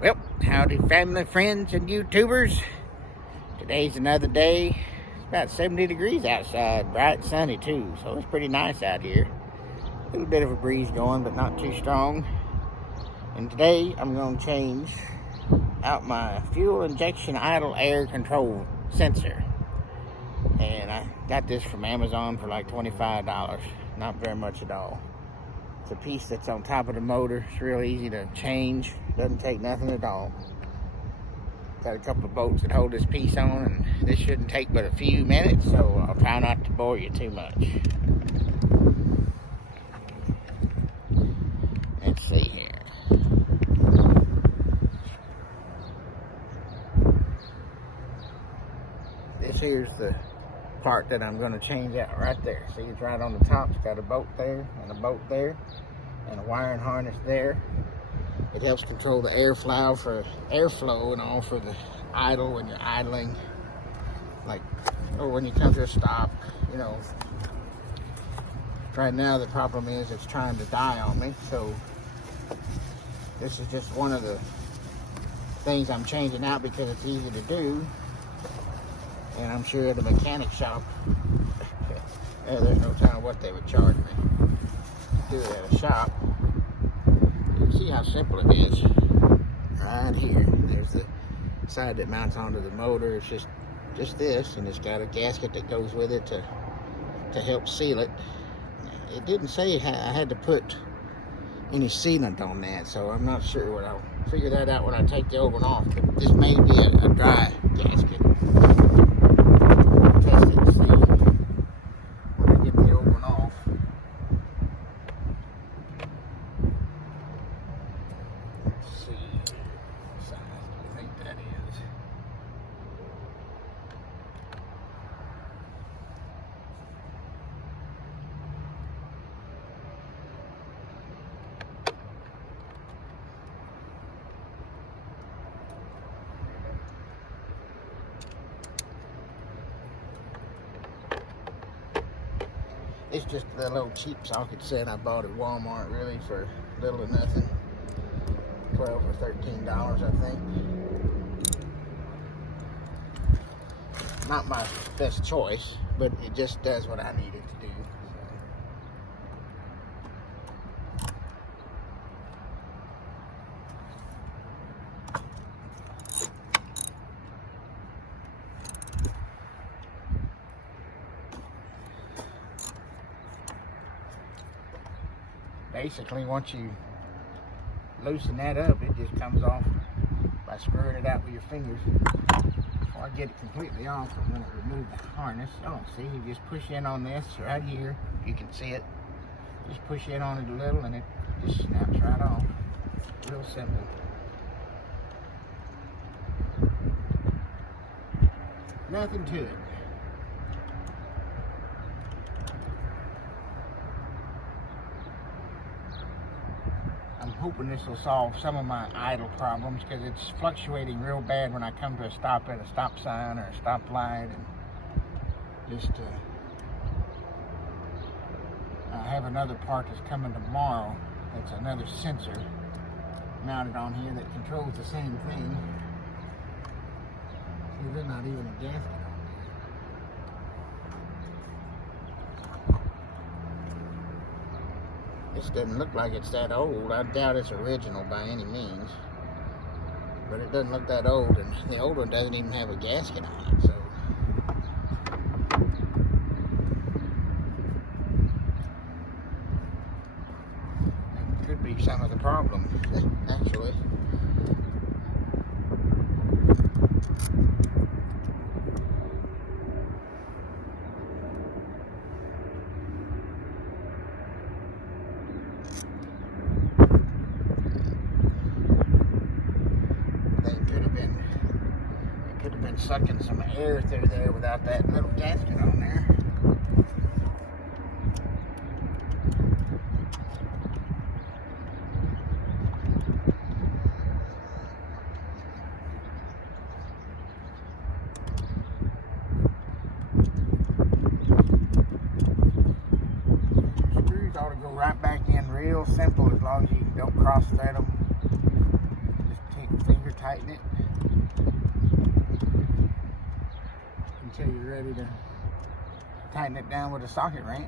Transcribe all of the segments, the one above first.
Well, howdy family, friends, and YouTubers. Today's another day. It's about 70 degrees outside, bright and sunny too, so it's pretty nice out here. A little bit of a breeze going, but not too strong. And today I'm going to change out my fuel injection idle air control sensor. And I got this from Amazon for like $25. Not very much at all. It's a piece that's on top of the motor. It's real easy to change. Doesn't take nothing at all. Got a couple of bolts that hold this piece on, and this shouldn't take but a few minutes, so I'll try not to bore you too much. Let's see here. This here's the part that I'm going to change out right there. See, it's right on the top. It's got a bolt there and a bolt there and a wiring harness there. It helps control the airflow and all for the idle when you're idling, like, or when you come to a stop, you know. Right now the problem is it's trying to die on me, so this is just one of the things I'm changing out because it's easy to do. And I'm sure at the mechanic shop, there's no telling what they would charge me to do it at a shop. You can see how simple it is. Right here, there's the side that mounts onto the motor. It's just this, and it's got a gasket that goes with it to help seal it. It didn't say I had to put any sealant on that, so I'm not sure. What I'll figure that out when I take the old one off. But this may be a dry gasket. Test it and see when I get the old one off. Let's see what size do you think that is? It's just a little cheap socket set I bought at Walmart, really, for little or nothing. $12 or $13, I think. Not my best choice, but it just does what I need it to do. Basically, once you loosen that up, it just comes off by screwing it out with your fingers. Before I get it completely off, I'm going to remove the harness. Oh, see, you just push in on this right here. You can see it. Just push in on it a little, and it just snaps right off. Real simple. Nothing to it. I'm hoping this will solve some of my idle problems, because it's fluctuating real bad when I come to a stop at a stop sign or a stop light. And just I have another part that's coming tomorrow. It's another sensor mounted on here that controls the same thing. See, there's not even a gasket on there. This doesn't look like it's that old. I doubt it's original by any means. But it doesn't look that old, and the old one doesn't even have a gasket on it, so. That could be some of the problem, actually. Sucking some air through there without that little gasket on there. Screws ought to go right back in real simple as long as you don't cross thread them. Just take tighten it until you're ready to tighten it down with a socket wrench.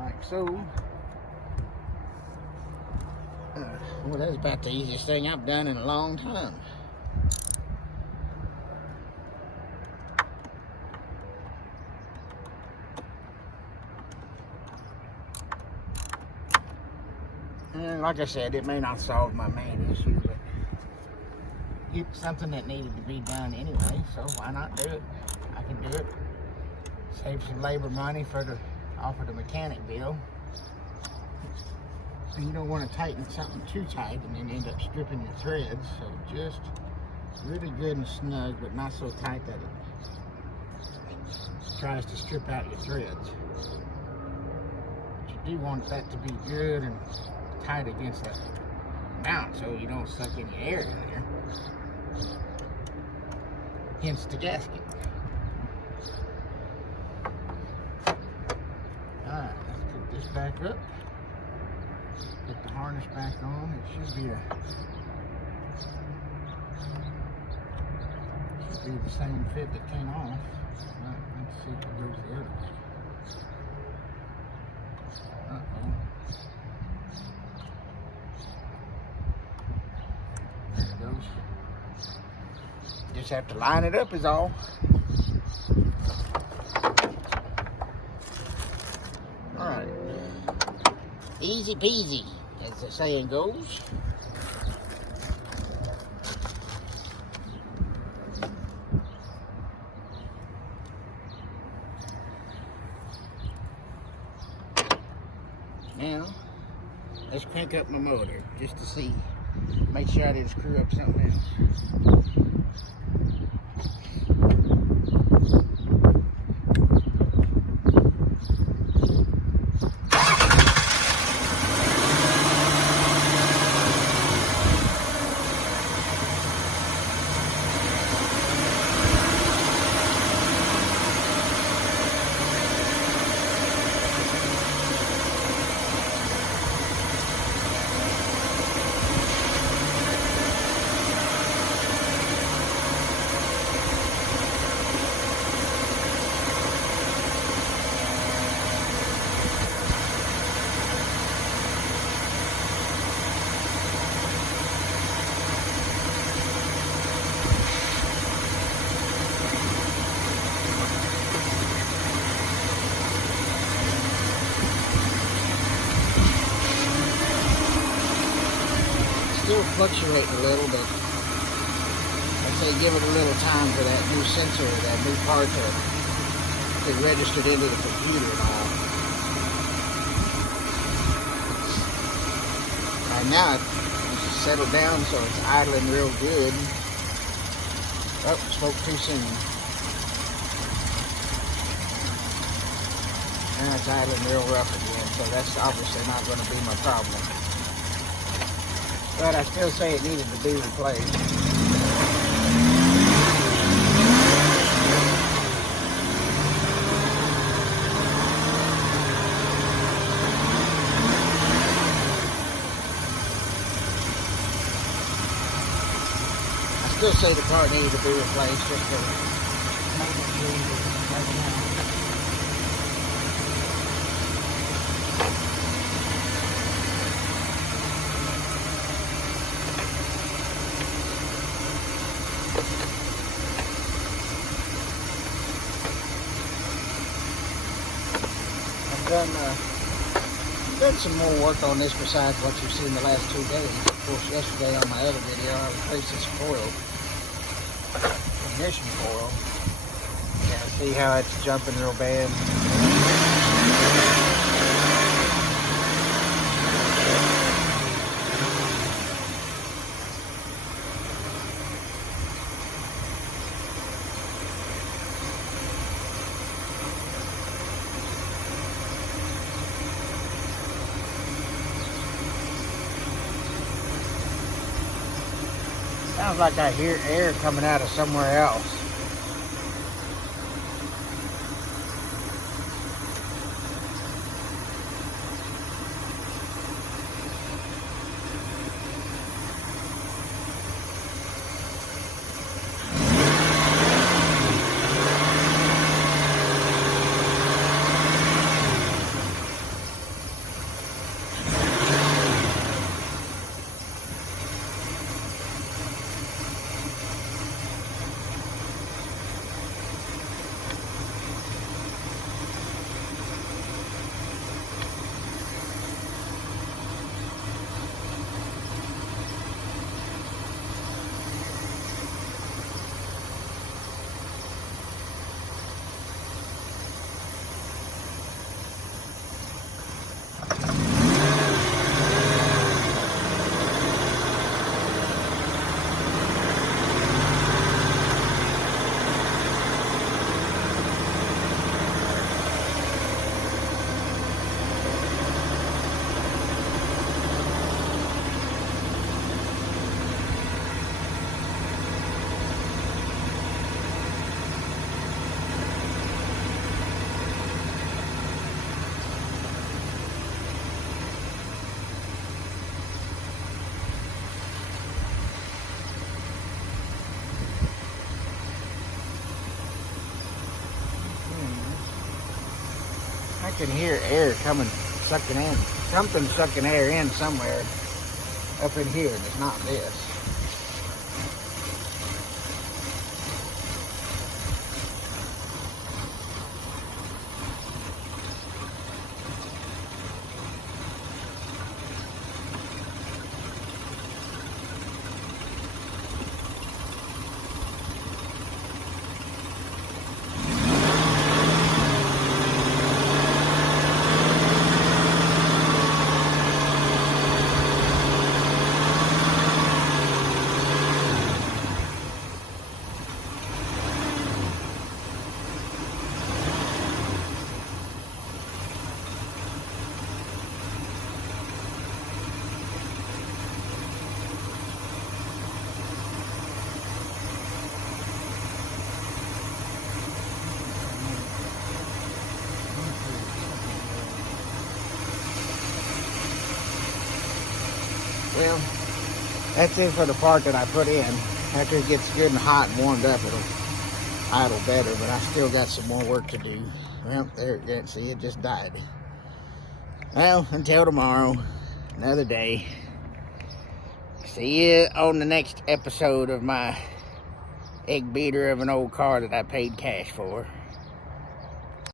Like so. Well, that's about the easiest thing I've done in a long time. And like I said, it may not solve my main issue, but it's something that needed to be done anyway, so why not do it? I can do it. Save some labor money off of the mechanic bill. And you don't want to tighten something too tight and then end up stripping your threads, so just really good and snug, but not so tight that it tries to strip out your threads. But you do want that to be good and tight against that mount so you don't suck any air in there. Hence the gasket. Alright, let's put this back up. Put the harness back on. It should be the same fit that came off. Let's see if it goes the other way. Uh-oh. There it goes. Just have to line it up is all. Alright. Easy peasy, as the saying goes. Now, let's crank up my motor just to see, make sure I didn't screw up something else. Still fluctuating a little, but I'd say give it a little time for that new sensor, that new part to get registered into the computer and all. And now it's settled down, so it's idling real good. Oh, spoke too soon. Now it's idling real rough again, so that's obviously not going to be my problem. But I still say it needed to be replaced. I still say the part needed to be replaced just to make it easier right now. Done some more work on this besides what you've seen the last 2 days. Of course, yesterday on my other video, I replaced this coil, ignition coil. Yeah, see how it's jumping real bad. Sounds like I hear air coming out of somewhere else. I can hear air coming, sucking in. Something's sucking air in somewhere up in here, and it's not this. Well, that's it for the part that I put in. After it gets good and hot and warmed up, it'll idle better, but I still got some more work to do. Well, there you can see it just died. Well, until tomorrow, another day. See you on the next episode of my egg beater of an old car that I paid cash for.